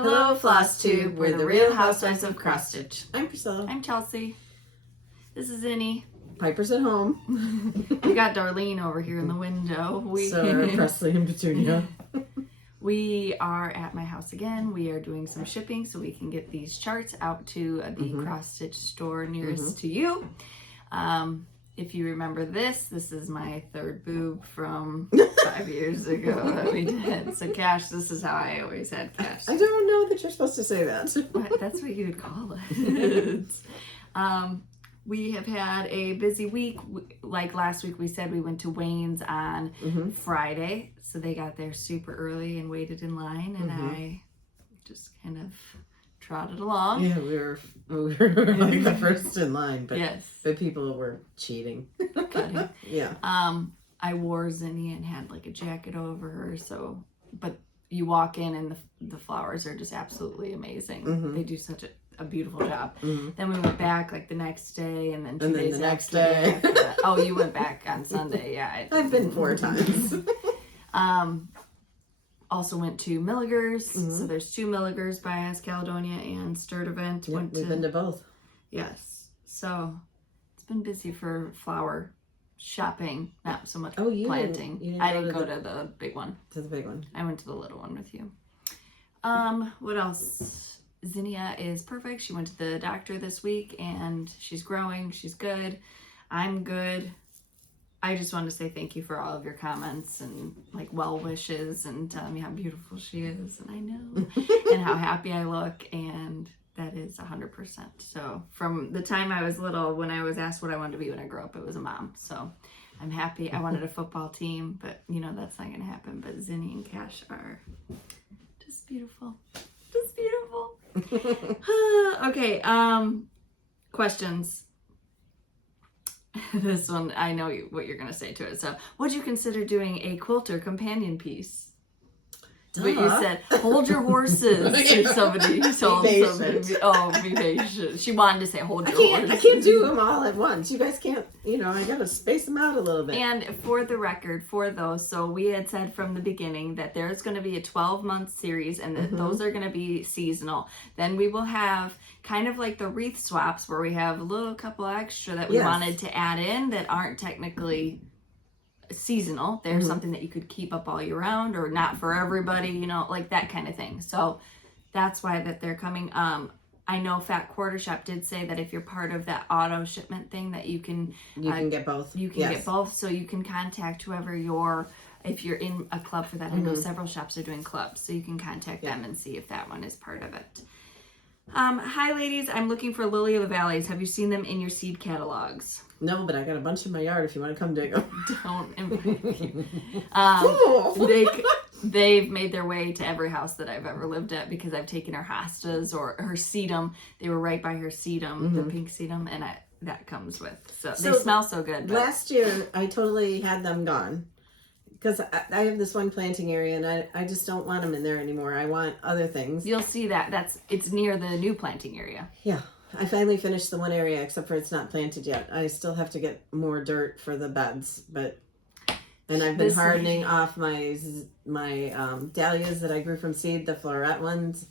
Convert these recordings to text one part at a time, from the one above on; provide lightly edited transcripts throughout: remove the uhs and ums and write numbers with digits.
Hello, Flosstube. We're the Real Housewives of Cross-Stitch. I'm Priscilla. I'm Chelsea. This is Zinni. Piper's at home. We got Darlene over here in the window. So Presley and Petunia. We are at my house again. We are doing some shipping so we can get these charts out to the cross-stitch store nearest to you. If you remember this is my third boob from 5 years ago that we did. So Cash, this is how I always had Cash. I don't know that you're supposed to say that. That's what you would call it. We have had a busy week. Like last week we said, we went to Wayne's on Friday. So they got there super early and waited in line, and I just kind of trotted along. Yeah, we were like the first in line, but yes, but people were cheating. Cutting. Yeah. I wore Zinni and had like a jacket over her. So, but you walk in and the flowers are just absolutely amazing. They do such a beautiful job. Then we went back like the next day, and then 2 days the next after day. after that. Oh, you went back on Sunday? Yeah, I've been 4 times. Also went to Milligers. So there's 2 Milligers by us, Caledonia and Sturdivant. Yep, we've been to both. Yes. So it's been busy for flower shopping, not so much Oh, you planting. didn't I didn't go to the big one. To the big one. I went to the little one with you. What else? Zinnia is perfect. She went to the doctor this week and she's growing. She's good. I'm good. I just wanted to say thank you for all of your comments and like well wishes and telling me how beautiful she is, and I know, and how happy I look, and that is 100%. So from the time I was little, when I was asked what I wanted to be when I grew up, it was a mom. So I'm happy. I wanted a football team, but you know that's not going to happen. But Zinni and Cash are just beautiful. Just beautiful. Okay, questions. This one, I know what you're going to say to it. So, would you consider doing a quilter companion piece? Duh. But you said, hold your horses. Or somebody told somebody. Oh, be patient. She wanted to say, hold your horses. I can't do them all at once. You guys can't, I got to space them out a little bit. And for the record, for those, so we had said from the beginning that there's going to be a 12-month series, and that those are going to be seasonal. Then we will have kind of like the wreath swaps, where we have a little couple extra that we wanted to add in that aren't technically seasonal. They're something that you could keep up all year round, or not for everybody, like that kind of thing. So that's why that they're coming. I know Fat Quarter Shop did say that if you're part of that auto shipment thing, that you can get both. You can get both, so you can contact whoever if you're in a club for that. I know several shops are doing clubs, so you can contact them and see if that one is part of it. Hi ladies, I'm looking for Lily of the Valleys. Have you seen them in your seed catalogs? No, but I got a bunch in my yard if you want to come dig them. Don't invite me. They've made their way to every house that I've ever lived at, because I've taken her hostas or her sedum. They were right by her sedum, the pink sedum, and that comes with. So they smell so good. Last year, I totally had them gone. Because I have this one planting area, and I just don't want them in there anymore. I want other things. You'll see that. It's near the new planting area. Yeah. I finally finished the one area, except for it's not planted yet. I still have to get more dirt for the beds, and I've been hardening off my dahlias that I grew from seed, the floret ones,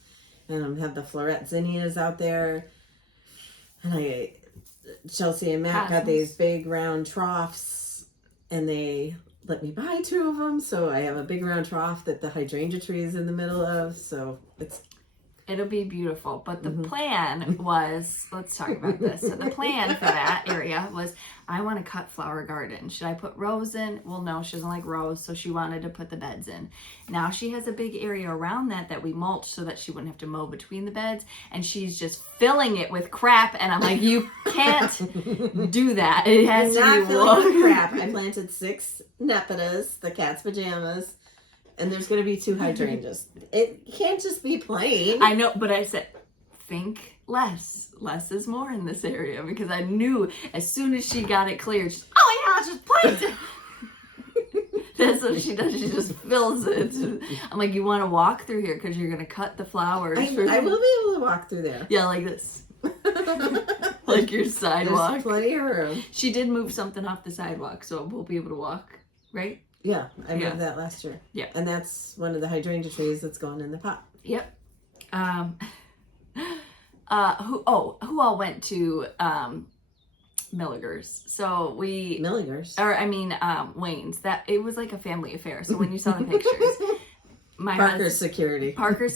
and I have the floret zinnias out there. And Chelsea and Matt got these big round troughs, and they let me buy 2 of them, so I have a big round trough that the hydrangea tree is in the middle of, so it'll be beautiful. But the plan was, let's talk about this. So the plan for that area was, I want to cut flower garden. Should I put rose in? Well, no, she doesn't like rose, so she wanted to put the beds in. Now she has a big area around that we mulch so that she wouldn't have to mow between the beds, and she's just filling it with crap, and I'm like, you can't do that. It has to be filling with crap. I planted 6 nepitas, the cat's pajamas, and there's going to be 2 hydrangeas. It can't just be plain. I know, but I said, think less. Less is more in this area, because I knew as soon as she got it cleared, oh yeah, just plant it. That's what she does. She just fills it. I'm like, you want to walk through here because you're going to cut the flowers. I will be able to walk through there. Yeah, like this. Like your sidewalk. There's plenty of room. She did move something off the sidewalk, so we'll be able to walk, right? Yeah, I moved that last year. Yeah. And that's one of the hydrangea trees that's going in the pot. Yep. Who all went to Milligers? So Wayne's. That it was like a family affair. So when you saw the pictures, Parker's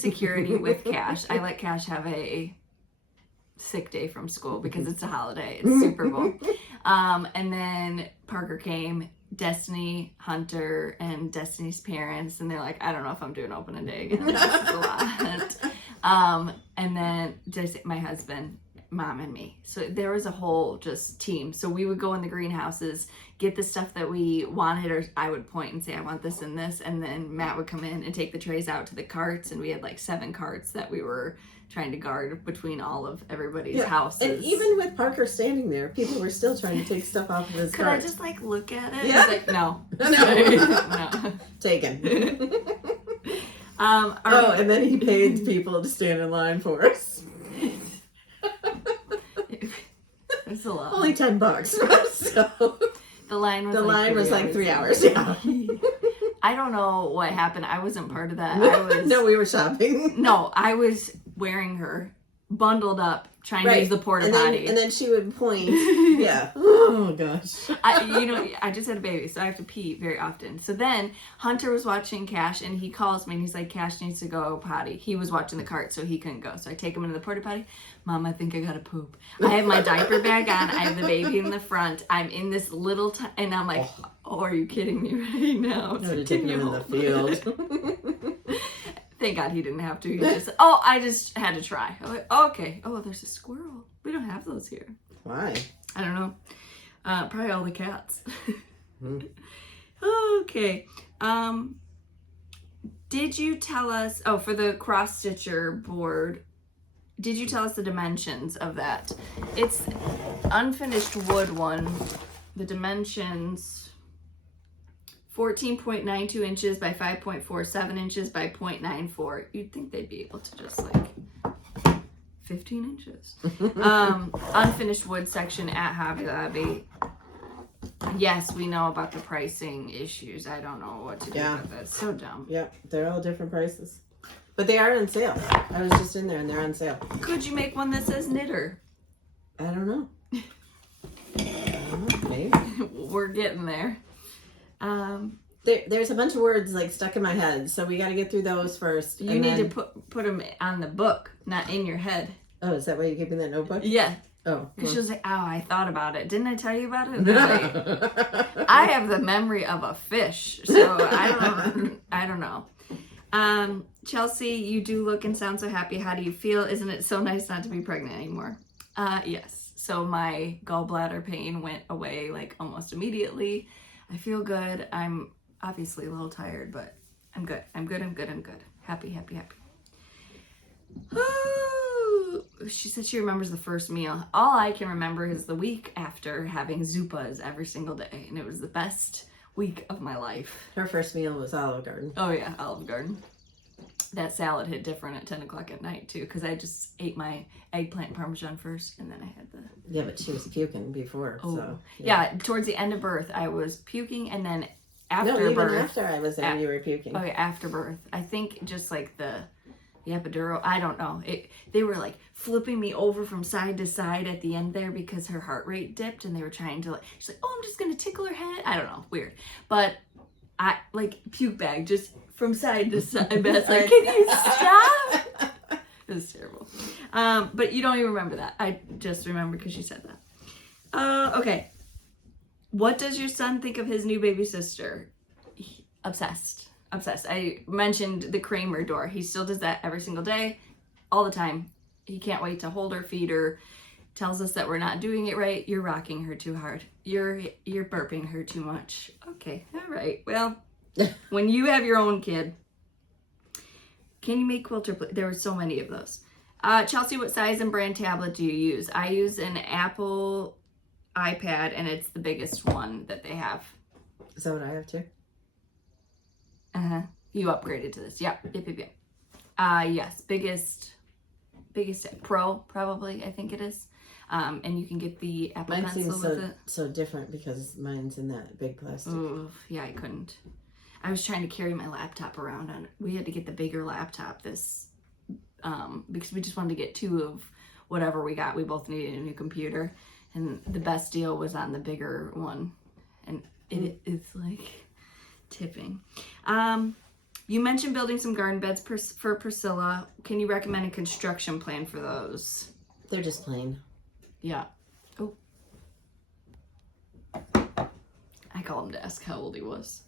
security with Cash. I let Cash have a sick day from school because it's a holiday. It's Super Bowl. And then Parker came, Destiny, Hunter, and Destiny's parents, and they're like, I don't know if I'm doing opening day again. This is a lot. And then just my husband, Mom, and me. So there was a whole just team. So we would go in the greenhouses, get the stuff that we wanted, or I would point and say, I want this and this, and then Matt would come in and take the trays out to the carts, and we had like 7 carts that we were trying to guard between all of everybody's houses. And even with Parker standing there, people were still trying to take stuff off of his cart. Could I just like look at it? Yeah. He's like, no. No. Taken. And then he paid people to stand in line for us. It's a lot. Only $10. So the line was like 3 hours. Yeah. I don't know what happened. I wasn't part of that. No, we were shopping. No, I was wearing her, bundled up, trying to use the porta potty. And then she would point. Yeah. Oh gosh. I just had a baby, so I have to pee very often. So then Hunter was watching Cash, and he calls me and he's like, Cash needs to go potty. He was watching the cart, so he couldn't go. So I take him into the porta potty. Mom, I think I gotta poop. I have my diaper bag on. I have the baby in the front. I'm in this little and I'm like, oh, are you kidding me right now? I would have taken him in the field. Thank God he didn't have to. He just, I just had to try. I'm like, okay. Oh, there's a squirrel. We don't have those here. Why? I don't know. Probably all the cats. Okay. Did you tell us, for the cross stitcher board, did you tell us the dimensions of that? It's unfinished wood one. The dimensions, 14.92 inches by 5.47 inches by 0.94. You'd think they'd be able to just like 15 inches. Unfinished wood section at Hobby Lobby. Yes, we know about the pricing issues. I don't know what to do with it. So dumb. Yep, they're all different prices. But they are on sale. I was just in there and they're on sale. Could you make one that says knitter? I don't know. Maybe. We're getting there. There's a bunch of words like stuck in my head, so we got to get through those first. You need to put them on the book, not in your head. Oh, is that why you gave me that notebook? Yeah. Oh. Because she was like, I thought about it. Didn't I tell you about it? Like, I have the memory of a fish, so I don't know. Chelsea, you do look and sound so happy. How do you feel? Isn't it so nice not to be pregnant anymore? Yes. So my gallbladder pain went away like almost immediately. I feel good. I'm obviously a little tired, but I'm good. I'm good. Happy. She said she remembers the first meal. All I can remember is the week after having Zupas every single day, and it was the best week of my life. Her first meal was Olive Garden. Oh yeah, Olive Garden. That salad hit different at 10 o'clock at night too, because I just ate my eggplant parmesan first, and then I had the... Yeah, but she was puking before, so... Yeah, towards the end of birth, I was puking, and then after birth... No, even after I was there, you were puking. Oh yeah, after birth. I think just like the epidural, I don't know. They were like flipping me over from side to side at the end there because her heart rate dipped, and they were trying to she's like, I'm just gonna tickle her head. I don't know, weird. But I puke bag just from side to side. Beth's like, can you stop? It was terrible. But you don't even remember that. I just remember because she said that. Okay. What does your son think of his new baby sister? Obsessed. I mentioned the Kramer door. He still does that every single day, all the time. He can't wait to hold her, feed her, tells us that we're not doing it right. You're rocking her too hard. You're burping her too much. Okay, all right. Well, when you have your own kid, can you make quilter? There were so many of those. Chelsea, what size and brand tablet do you use? I use an Apple iPad, and it's the biggest one that they have. Is that what I have too? You upgraded to this. Yep. Yes, biggest Pro probably, I think it is. And you can get the Apple Mine Pencil seems with it. so different because mine's in that big plastic. Ooh, yeah, I couldn't. I was trying to carry my laptop around we had to get the bigger laptop this because we just wanted to get 2 of whatever we got. We both needed a new computer, and the best deal was on the bigger one, and it's like tipping. You mentioned building some garden beds for Priscilla. Can you recommend a construction plan for those? They're just plain. Yeah. Oh. I called him to ask how old he was.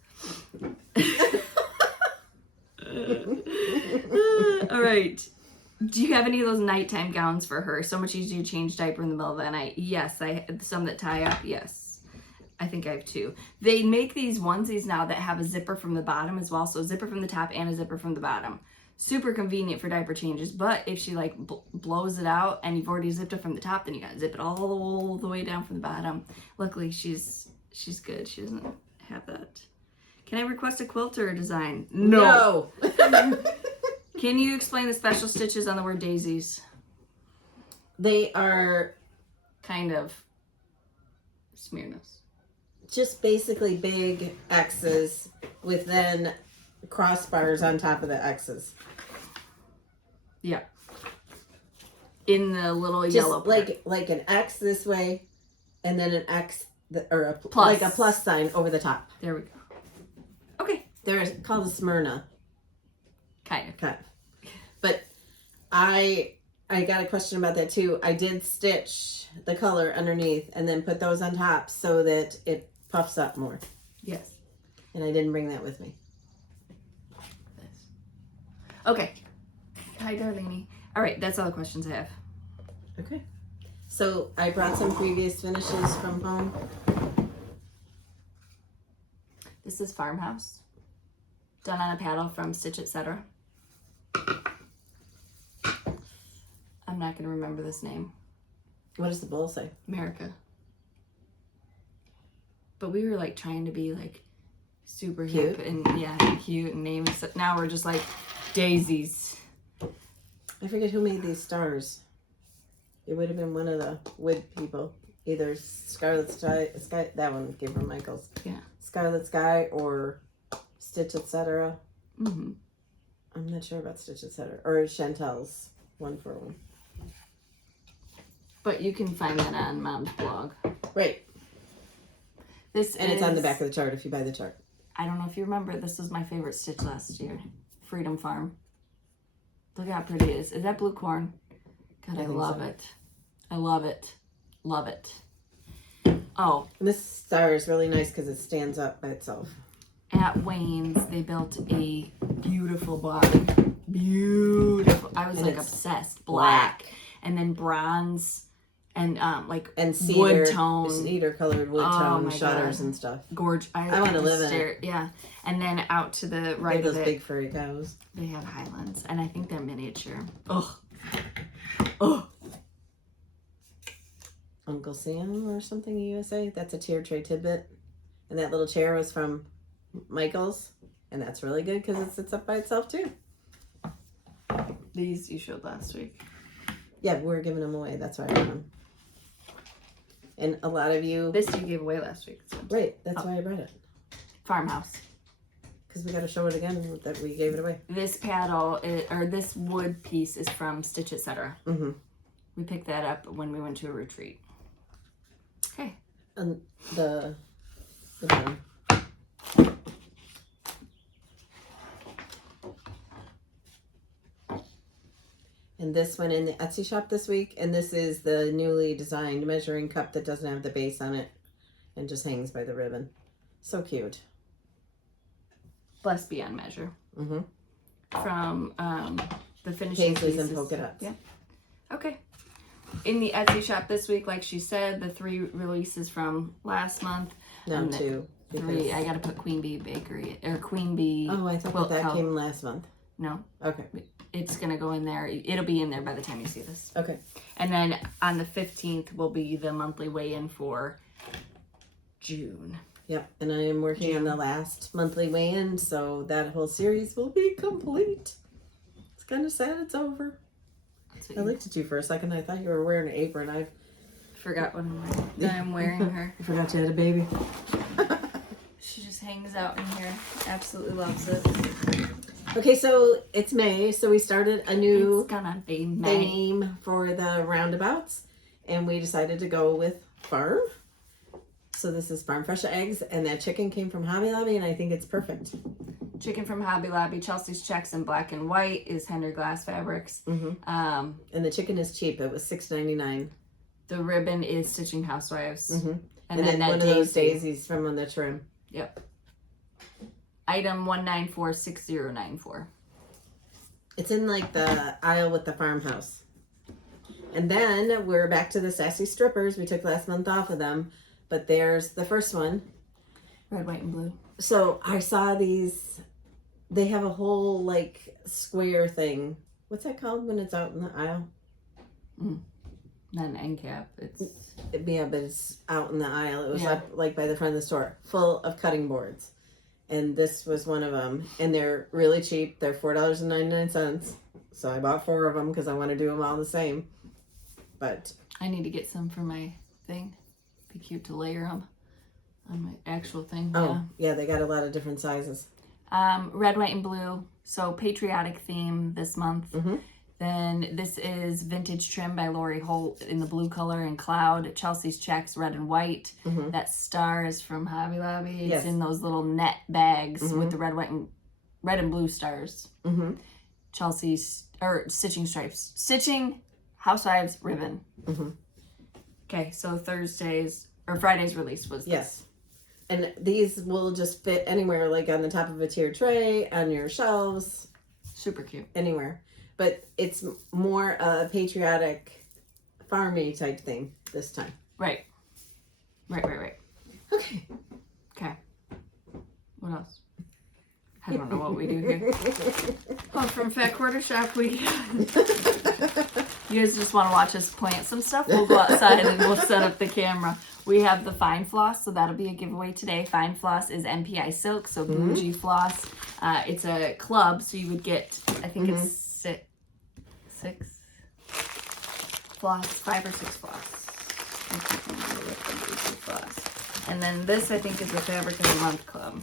All right. Do you have any of those nighttime gowns for her? So much easier to change diaper in the middle of the night. Yes, I some that tie up. Yes, I think I have 2. They make these onesies now that have a zipper from the bottom as well. So a zipper from the top and a zipper from the bottom. Super convenient for diaper changes. But if she like blows it out and you've already zipped it from the top, then you gotta zip it all the way down from the bottom. Luckily, she's good. She doesn't have that. Can I request a quilter design? No. Can you explain the special stitches on the word daisies? They are kind of Smirnoffs. Just basically big X's with then crossbars on top of the X's. Yeah. In the little just yellow part. like an X this way, and then an X or a plus. Like a plus sign over the top. There we go. Okay. They're called a Smyrna. Kind of. But I got a question about that too. I did stitch the color underneath and then put those on top so that it puffs up more. Yes. And I didn't bring that with me. Okay. Hi, Darlene. All right, that's all the questions I have. Okay. So I brought some previous finishes from home. This is Farmhouse. Done on a paddle from Stitch Etc. I'm not going to remember this name. What does the bowl say? America. But we were like trying to be like super cute hip and cute and name it. Now we're just like daisies. I forget who made these stars. It would have been one of the wood people. Either Scarlet Sky, that one gave her Michael's. Yeah. Scarlet Sky or Stitch Etc. Mm-hmm. I'm not sure about Stitch Etc. Or Chantel's 141. But you can find that on Mom's blog. Right. It's on the back of the chart if you buy the chart. I don't know if you remember, this was my favorite stitch last year. Freedom Farm. Look how pretty it is. Is that blue corn? God, I love it. I love it. Love it. Oh. And this star is really nice because it stands up by itself. At Wayne's, they built a beautiful block. Beautiful. I was like obsessed. Black. And then bronze. And cedar, wood tone, cedar colored wood tone shutters and stuff. Gorgeous. I want to live in it. Yeah, and then out to the right of those it, big furry cows. They have Highlands, and I think they're miniature. Oh. Uncle Sam or something USA. That's a tier tray tidbit, and that little chair was from Michael's, and that's really good because it sits up by itself too. These you showed last week. Yeah, we're giving them away. That's why I got them. And a lot of you... This you gave away last week. So. Right, that's why I brought it. Farmhouse. Because we got to show it again that we gave it away. This paddle, or this wood piece is from Stitch Etc. Mm-hmm. We picked that up when we went to a retreat. Okay. And the bottom. And this went in the Etsy shop this week. And this is the newly designed measuring cup that doesn't have the base on it and just hangs by the ribbon. So cute. Blessed Beyond Measure. Mm-hmm. From the finishing Paisleys pieces. and polka dots. Yeah. Okay. In the Etsy shop this week, like she said, the 3 releases from last month. No, 2. 3. I gotta put Queen Bee Bakery or Queen Bee. Oh, I thought that came last month. No. Okay. It's gonna go in there. It'll be in there by the time you see this. Okay. And then on the 15th will be the monthly weigh-in for June. Yep, and I am working on the last monthly weigh-in, so that whole series will be complete. It's kind of sad it's over. I looked at you for a second. I thought you were wearing an apron. I forgot what I'm wearing her. I forgot you had a baby. She just hangs out in here. Absolutely loves it. Okay, so it's May, so we started a new It's gonna be May. theme for the roundabouts, and we decided to go with farm. So this is farm fresh eggs, and that chicken came from Hobby Lobby, and I think it's perfect. Chicken from Hobby Lobby. Chelsea's checks in black and white is Henry Glass Fabrics. And the chicken is cheap. It was $6.99. The ribbon is Stitching Housewives. And then one of those daisies from the trim. Yep. Item 1946094. It's in like the aisle with the farmhouse. And then we're back to the Sassy Strippers. We took last month off of them, but there's the first one. Red, white, and blue. So I saw these. They have a whole like square thing. What's that called when it's out in the aisle? Not an end cap. Yeah, but it's out in the aisle. It was up like by the front of the store, full of cutting boards. And this was one of them. And they're really cheap. They're $4.99. So I bought 4 of them because I want to do them all the same. But I need to get some for my thing. Be cute to layer them on my actual thing. Oh, yeah, they got a lot of different sizes. Red, white, and blue. So patriotic theme this month. Then this is Vintage Trim by Lori Holt in the blue color and cloud. Chelsea's checks, red and white. That star is from Hobby Lobby. It's in those little net bags with the red and blue stars. Chelsea's stitching stripes. Stitching Housewives ribbon. Okay, so Friday's release was this. And these will just fit anywhere, like on the top of a tiered tray, on your shelves. Super cute. Anywhere. But it's more a patriotic, farmy type thing this time. Right. Okay. What else? I don't know what we do here. From Fat Quarter Shop, you guys just want to watch us plant some stuff? We'll go outside and we'll set up the camera. We have the Fine Floss, so that'll be a giveaway today. Fine Floss is MPI Silk, so bougie floss. It's a club, so you would get, I think it's 5 or 6 floss. I can't remember what the bougie floss. And then this, I think, is the Fabric of the Month Club.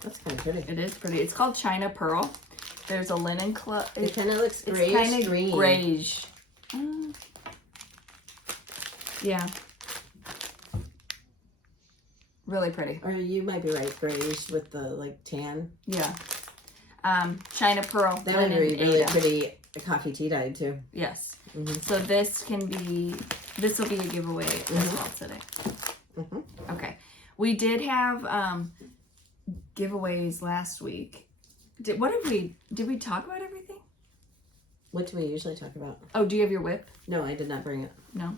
That's kind of pretty. It is pretty. It's called China Pearl. There's a linen club. It kind of looks grayish. It's kind of green. grayish. Yeah. Really pretty. Or you might be right, grayish with the like tan. Yeah. China Pearl. That would be really pretty. Coffee tea dyed too. Yes. So this will be a giveaway as well today. Okay. We did have giveaways last week. Did we talk about everything? What do we usually talk about? Oh, do you have your whip? No, I did not bring it. No?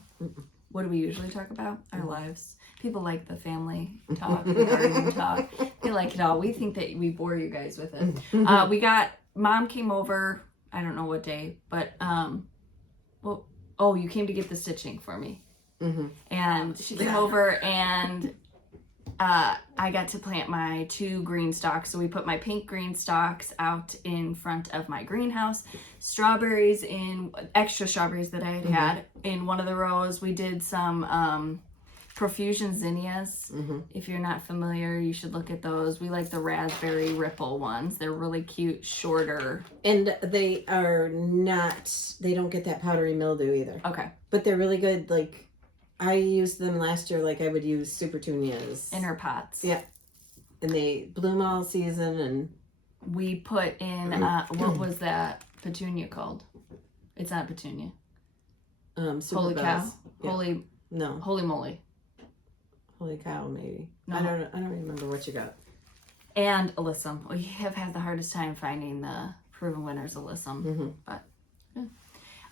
What do we usually talk about? Our lives. People like the family talk, the gardening talk. They like it all. We think that we bore you guys with it. Mom came over, I don't know what day, but, you came to get the stitching for me. And she came over and I got to plant my 2 green stalks. So we put my pink green stalks out in front of my greenhouse. Extra strawberries that I had in one of the rows. We did some profusion zinnias. If you're not familiar, you should look at those. We like the raspberry ripple ones. They're really cute, shorter. And they don't get that powdery mildew either. Okay. But they're really good. Like, I used them last year like I would use Super Tunias. In her pots. Yeah. And they bloom all season. And we put in, what was that petunia called? It's not petunia. Super Holy Bells. cow. Yeah. Holy moly. Holy cow, maybe. No. I don't remember what you got. And alyssum. We have had the hardest time finding the proven winners alyssum. But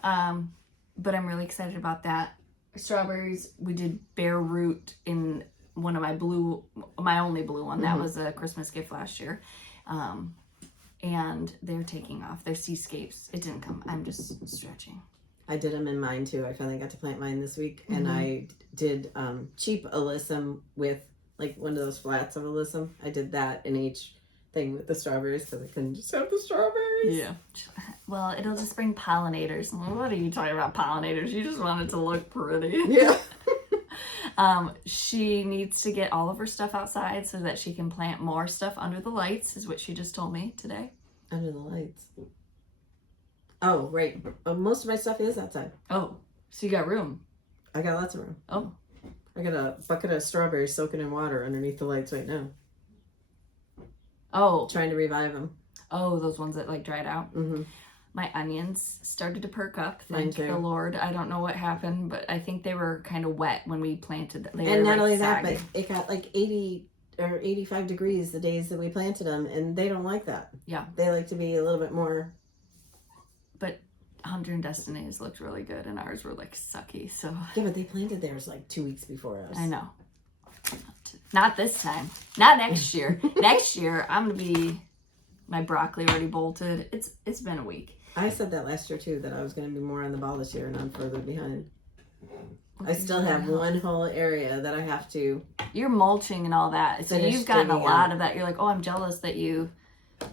I'm really excited about that. Strawberries, we did bare root in one of my only blue one. That was a Christmas gift last year. And they're taking off. They're seascapes. It didn't come. I'm just stretching. I did them in mine too. I finally got to plant mine this week. And I did cheap alyssum with like one of those flats of alyssum. I did that in each thing with the strawberries because I couldn't just have the strawberries. Yeah. Well, it'll just bring pollinators. What are you talking about, pollinators? You just want it to look pretty. Yeah. She needs to get all of her stuff outside so that she can plant more stuff under the lights, is what she just told me today. Under the lights. Oh, right. Most of my stuff is outside. Oh, so you got room. I got lots of room. Oh. I got a bucket of strawberries soaking in water underneath the lights right now. Oh. Trying to revive them. Oh, those ones that like dried out. Mm-hmm. My onions started to perk up. Mine Thank too. the Lord. I don't know what happened, but I think they were kind of wet when we planted them. And not only that, saggy. but it got like 80 or 85 degrees the days that we planted them, and they don't like that. Yeah. They like to be a little bit more. But Hunter and Destiny's looked really good, and ours were like sucky. So Yeah, but they planted theirs like 2 weeks before us. I know. Not this time. Not next year. Next year, I'm gonna be. My broccoli already bolted. It's been a week. I said that last year too, that I was going to be more on the ball this year and I'm further behind. I still have one whole area that I have to. You're mulching and all that. So Finish you've gotten a digging lot out. of that. You're like, oh, I'm jealous that you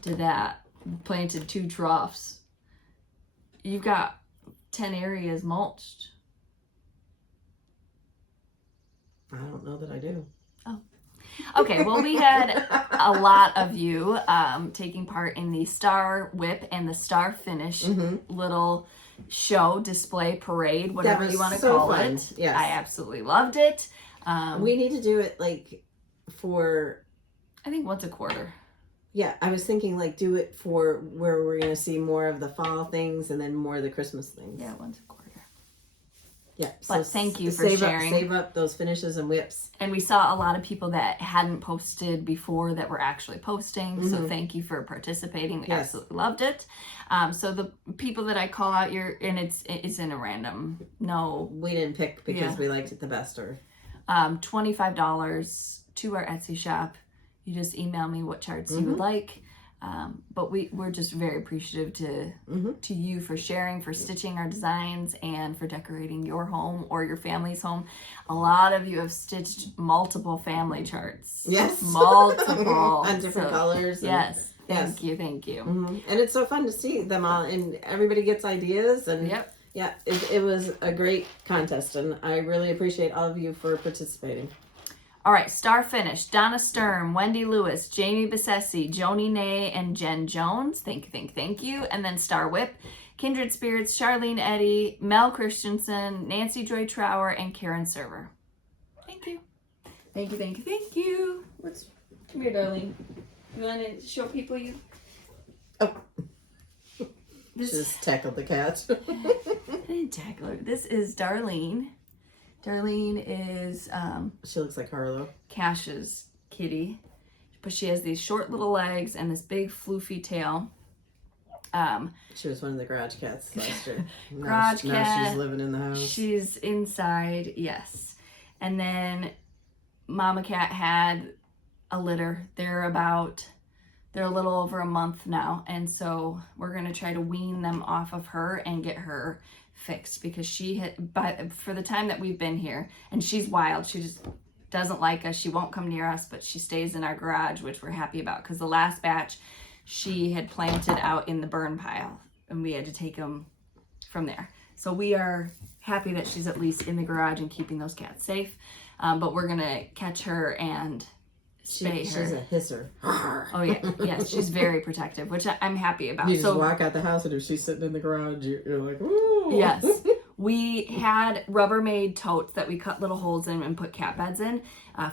did that. Planted 2 troughs. You've got 10 areas mulched. I don't know that I do. Okay, well, we had a lot of you taking part in the Star Whip and the Star Finish little show, display, parade, whatever was you want to so call fun. it. Yes. I absolutely loved it. We need to do it like for. I think once a quarter. Yeah, I was thinking like do it for where we're going to see more of the fall things and then more of the Christmas things. Yeah, once a quarter. Yeah. But thank you for save sharing. Save up those finishes and whips. And we saw a lot of people that hadn't posted before that were actually posting. So thank you for participating. We absolutely loved it. So the people that I call out, and it's in a random. No, We didn't pick because we liked it the best. Or $25 to our Etsy shop. You just email me what charts you would like. But we're just very appreciative to you for sharing, for stitching our designs, and for decorating your home or your family's home. A lot of you have stitched multiple family charts. Yes. Multiple. on different colors. Yes. Yes. Thank you. And it's so fun to see them all, and everybody gets ideas. And Yep. yeah, it was a great contest, and I really appreciate all of you for participating. All right, Star Finish, Donna Sturm, Wendy Lewis, Jamie Besessi, Joni Nay, and Jen Jones. Thank you. And then Star Whip, Kindred Spirits, Charlene Eddy, Mel Christensen, Nancy Joy Trower, and Karen Server. Thank you. Thank you. Come here, Darlene. You want to show people you? Oh. This, Just tackled the cat. I didn't tackle her. This is Darlene. Darlene is She looks like Harlow. Cash's kitty, but she has these short little legs and this big floofy tail. She was one of the garage cats last year. Garage now cat. she's living in the house. She's inside, yes. And then Mama Cat had a litter. They're a little over a month now, and so we're gonna try to wean them off of her and get her fixed, because for the time that we've been here, and she's wild, she just doesn't like us, she won't come near us, but she stays in our garage, which we're happy about, because the last batch she had planted out in the burn pile and we had to take them from there. So we are happy that she's at least in the garage and keeping those cats safe, but we're gonna catch her and spay her. She's a hisser. Oh yeah, she's very protective, which I'm happy about. You just walk out the house, and if she's sitting in the garage, you're like, ooh. Yes. We had Rubbermaid totes that we cut little holes in and put cat beds in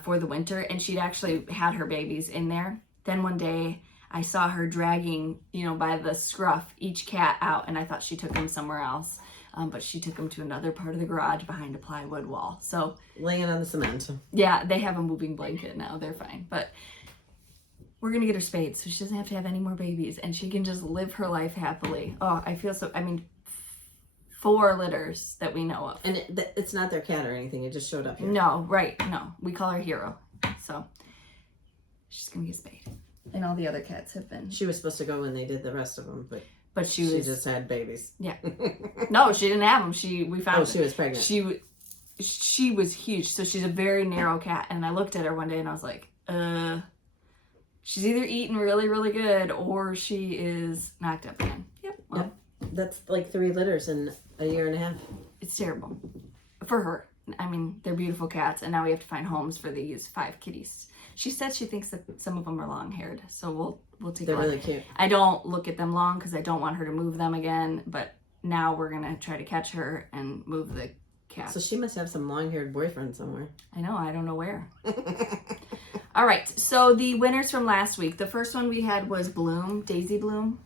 for the winter, and she'd actually had her babies in there. Then one day I saw her dragging, by the scruff, each cat out, and I thought she took them somewhere else. But she took them to another part of the garage behind a plywood wall. So laying on the cement. Yeah, they have a moving blanket now. They're fine. But we're going to get her spayed so she doesn't have to have any more babies and she can just live her life happily. Oh, I feel so, 4 litters that we know of. And it's not their cat or anything. It just showed up here. No, right. No, we call her Hero. So she's going to get spayed. And all the other cats have been. She was supposed to go when they did the rest of them, but she just had babies. Yeah. No, she didn't have them. We found. Oh, she was pregnant. She was huge. So she's a very narrow cat. And I looked at her one day and I was like, she's either eating really, really good or she is knocked up again. Yep. Well, That's like 3 litters in a year and a half. It's terrible for her. I mean, they're beautiful cats, and now we have to find homes for these 5 kitties. She said she thinks that some of them are long-haired, so we'll take a look. They're really cute. I don't look at them long because I don't want her to move them again, but now we're going to try to catch her and move the cat. So she must have some long-haired boyfriend somewhere. I know, I don't know where. All right, so the winners from last week. The first one we had was Bloom, Daisy Bloom.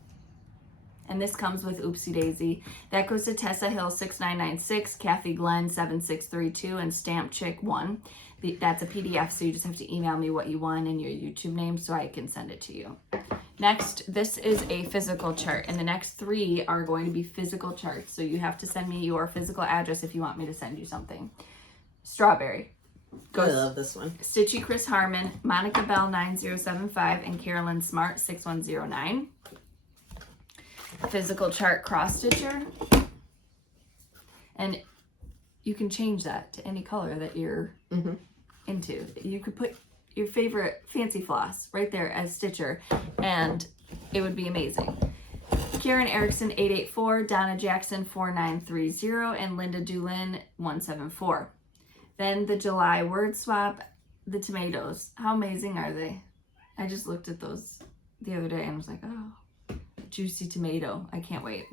And this comes with Oopsie Daisy. That goes to Tessa Hill 6996, Kathy Glenn 7632, and Stamp Chick 1. That's a PDF, so you just have to email me what you won and your YouTube name so I can send it to you. Next, this is a physical chart, and the next 3 are going to be physical charts. So you have to send me your physical address if you want me to send you something. Strawberry. I love this one. Stitchy Chris Harmon, Monica Bell 9075, and Carolyn Smart 6109. Physical chart cross stitcher, and you can change that to any color that you're into. You could put your favorite fancy floss right there as stitcher, and it would be amazing. Karen Erickson 884, Donna Jackson 4930, and Linda Doolin 174. Then the July word swap, the tomatoes. How amazing are they? I just looked at those the other day and was like, oh, juicy tomato. I can't wait.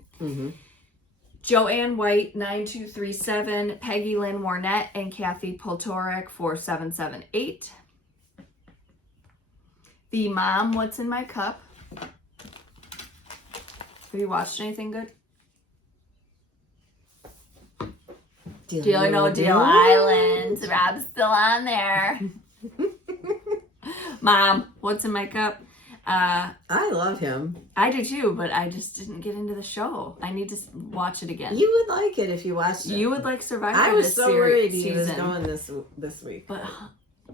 Joanne White 9237, Peggy Lynn Warnett, and Kathy Poltorek 4778. The Mom, What's in My Cup. Have you watched anything good? Deal or No Deal Island. Rob's still on there. Mom, What's in My Cup? I love him. I do too, but I just didn't get into the show. I need to watch it again. You would like it if you watched it. You would like Survivor. I was this so worried he was season. going this week. But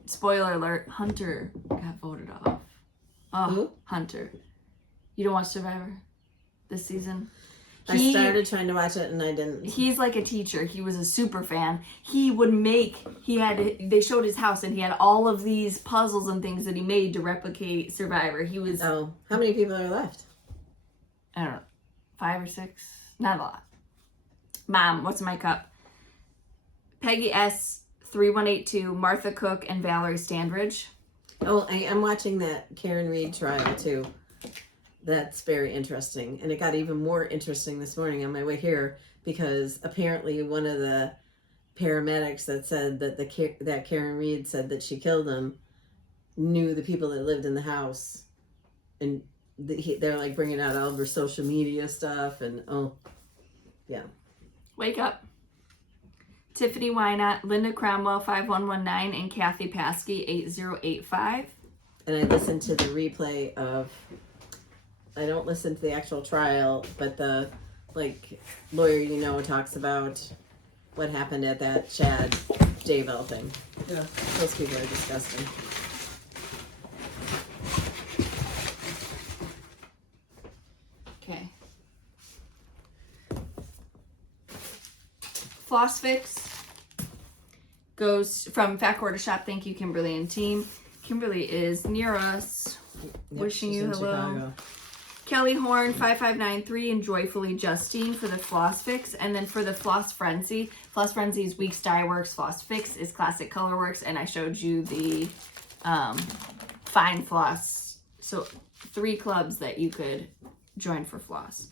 spoiler alert: Hunter got voted off. Oh, Who? Hunter. You don't watch Survivor this season? I started trying to watch it and I didn't. He's like a teacher. He was a super fan. He would make, they showed his house and he had all of these puzzles and things that he made to replicate Survivor. He was... Oh, how many people are left? I don't know, 5 or 6? Not a lot. Mom, What's in My Cup? Peggy S. 3182, Martha Cook, and Valerie Standridge. Oh, I am watching that Karen Reed trial too. That's very interesting. And it got even more interesting this morning on my way here because apparently one of the paramedics that said that that Karen Reed said that she killed him knew the people that lived in the house. And they're like bringing out all of her social media stuff and yeah. Wake Up. Tiffany Wynot, Linda Cromwell 5119, and Kathy Paskey 8085. And I listened to the replay of... I don't listen to the actual trial, but the lawyer talks about what happened at that Chad Daybell thing. Yeah, those people are disgusting. Okay. Floss Fix goes from Fat Quarter Shop. Thank you, Kimberly and team. Kimberly is near us. Yep, Wishing you hello. Chicago. Kelly Horn 5593 and Joyfully Justine for the Floss Fix, and then for the Floss Frenzy. Floss Frenzy is Weeks Dye Works. Floss Fix is Classic Color Works, and I showed you the fine floss. So 3 clubs that you could join for floss.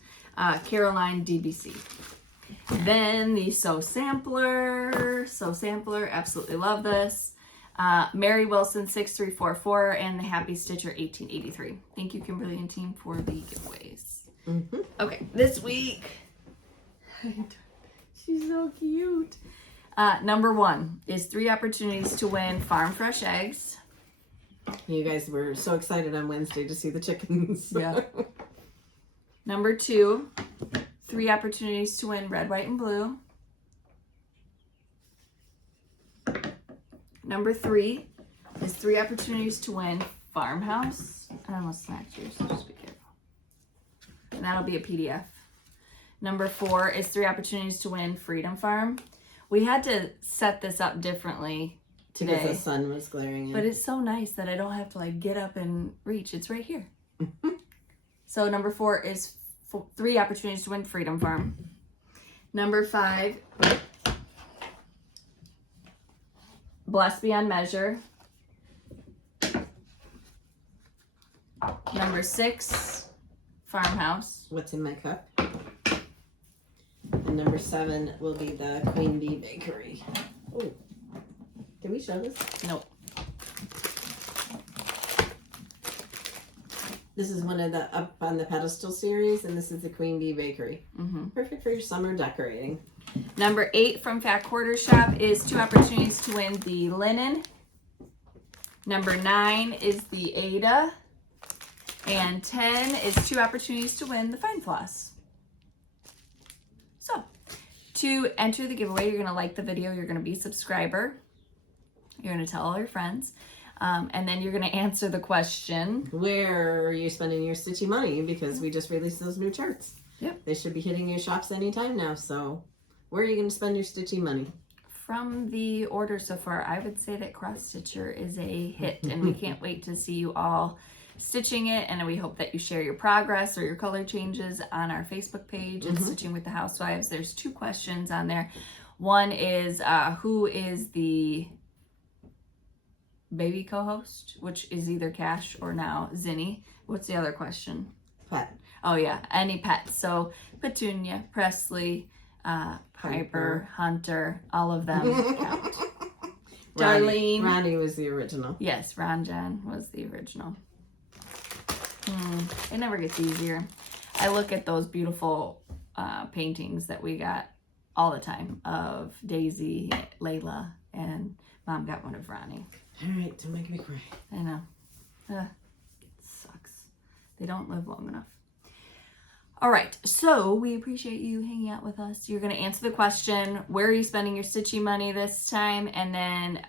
Caroline DBC. Then the Sew Sampler, absolutely love this. Mary Wilson 6344 and the Happy Stitcher 1883. Thank you, Kimberly and team, for the giveaways. Okay, this week she's so cute. Number 1 is 3 opportunities to win Farm Fresh eggs. You guys were so excited on Wednesday to see the chickens. Yeah. Number 2, 3 opportunities to win Red, White, and Blue. Number 3 is 3 opportunities to win Farmhouse. I almost smacked you, so just be careful. And that'll be a PDF. Number 4 is 3 opportunities to win Freedom Farm. We had to set this up differently today. Because the sun was glaring in. But it's so nice that I don't have to get up and reach. It's right here. So number 4 is 3 opportunities to win Freedom Farm. Number 5 Blessed Beyond Measure. Number 6, Farmhouse. What's in my cup? And number 7 will be the Queen Bee Bakery. Oh, did we show this? Nope. This is one of the Up on the Pedestal series, and this is the Queen Bee Bakery. Mm-hmm. Perfect for your summer decorating. Number 8 from Fat Quarter Shop is 2 opportunities to win the linen. Number 9 is the Ada. And 10 is 2 opportunities to win the Fine Floss. So, to enter the giveaway, you're going to like the video, you're going to be a subscriber, you're going to tell all your friends, and then you're going to answer the question. Where are you spending your stitchy money? Because we just released those new charts. Yep. They should be hitting your shops anytime now, so where are you going to spend your stitchy money? From the order so far, I would say that Cross Stitcher is a hit, and we can't wait to see you all stitching it, and we hope that you share your progress or your color changes on our Facebook page and Stitching with the Housewives. There's 2 questions on there. One is who is the baby co-host, which is either Cash or now Zinni. What's the other question? Pet. Oh yeah, any pets. So Petunia, Presley, Piper, Hunter, all of them count. Darlene. Ronnie was the original. Yes, Ranjan was the original. It never gets easier. I look at those beautiful paintings that we got all the time of Daisy, Layla, and Mom got one of Ronnie. All right, don't make me cry. I know. It sucks. They don't live long enough. All right, so we appreciate you hanging out with us. You're going to answer the question, where are you spending your stitchy money this time? And then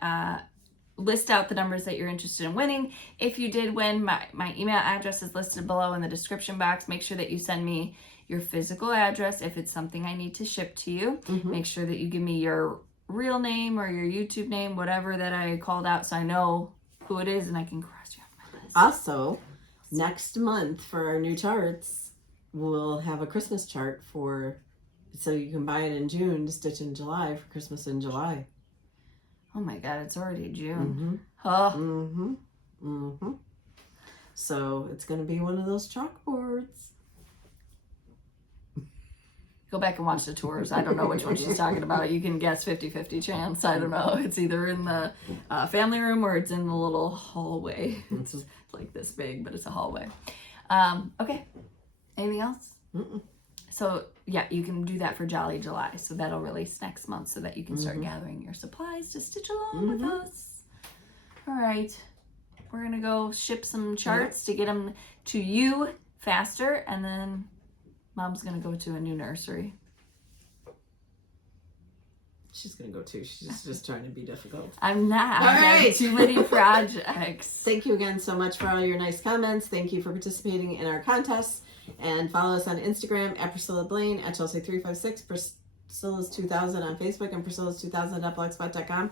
list out the numbers that you're interested in winning. If you did win, my email address is listed below in the description box. Make sure that you send me your physical address if it's something I need to ship to you. Make sure that you give me your real name or your YouTube name, whatever that I called out, so I know who it is and I can cross you off my list. Also, next month for our new charts, we'll have a Christmas chart so you can buy it in June to stitch in July for Christmas in July. Oh my God, it's already June. So it's going to be one of those chalkboards. Go back and watch the tours. I don't know which one she's talking about. You can guess 50-50 chance. I don't know. It's either in the family room or it's in the little hallway. It's like this big, but it's a hallway. Okay. Anything else? So yeah, you can do that for Jolly July. So that'll release next month so that you can start gathering your supplies to stitch along with us. All right. We're going to go ship some charts to get them to you faster. And then Mom's going to go to a new nursery. She's going to go too. She's just trying to be difficult. I'm not. All I have right. too many projects. Thank you again so much for all your nice comments. Thank you for participating in our contests. And follow us on Instagram at Priscilla Blaine, at Chelsea356, Priscilla's 2000 on Facebook, and Priscilla's2000.blogspot.com.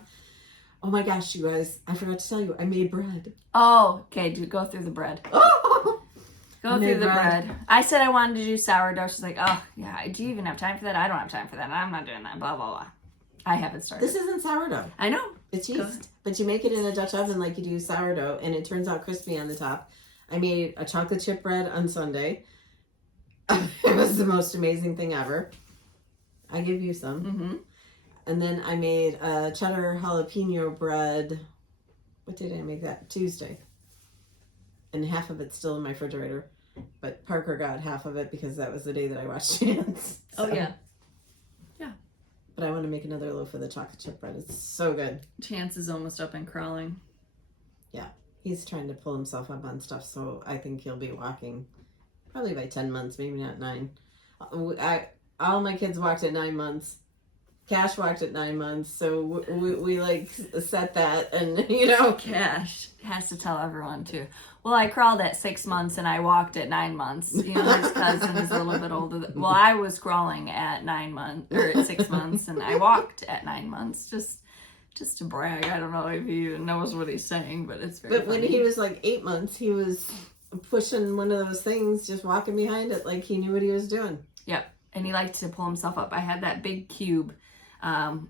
Oh my gosh, you guys, I forgot to tell you, I made bread. Oh, okay. Go through the bread. Oh! Go through the bread. I said I wanted to do sourdough. She's like, oh, yeah, do you even have time for that? I don't have time for that. I'm not doing that. Blah, blah, blah. I haven't started. This isn't sourdough. I know. It's yeast. But you make it in a Dutch oven like you do sourdough, and it turns out crispy on the top. I made a chocolate chip bread on Sunday. It was the most amazing thing ever. I give you some. And then I made a cheddar jalapeno bread. What did I make that? Tuesday. And half of it's still in my refrigerator. But Parker got half of it because that was the day that I washed hands. So. Oh, yeah. Yeah. But I want to make another loaf of the chocolate chip bread. It's so good. Chance is almost up and crawling. Yeah. He's trying to pull himself up on stuff, so I think he'll be walking probably by 10 months, maybe not 9. All my kids walked at 9 months. Cash walked at 9 months, so we like set that, and Cash has to tell everyone too. Well, I crawled at 6 months and I walked at 9 months. His cousin is a little bit older. Well, I was crawling at 9 months or at 6 months, and I walked at 9 months. Just to brag. I don't know if he even knows what he's saying, but it's very. But funny. When he was like 8 months, he was pushing one of those things, just walking behind it like he knew what he was doing. Yep, and he liked to pull himself up. I had that big cube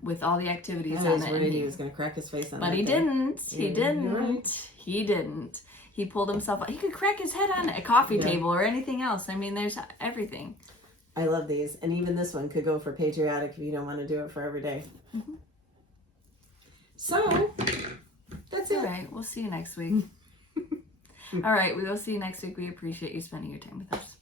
with all the activities I on was it. worried he was going to crack his face on But that he thing. didn't. He didn't. Right. He didn't. He pulled himself. He could crack his head on a coffee table or anything else. I mean, there's everything. I love these, and even this one could go for patriotic if you don't want to do it for every day. Mm-hmm. So that's it. All right. We'll see you next week. All right. We will see you next week. We appreciate you spending your time with us.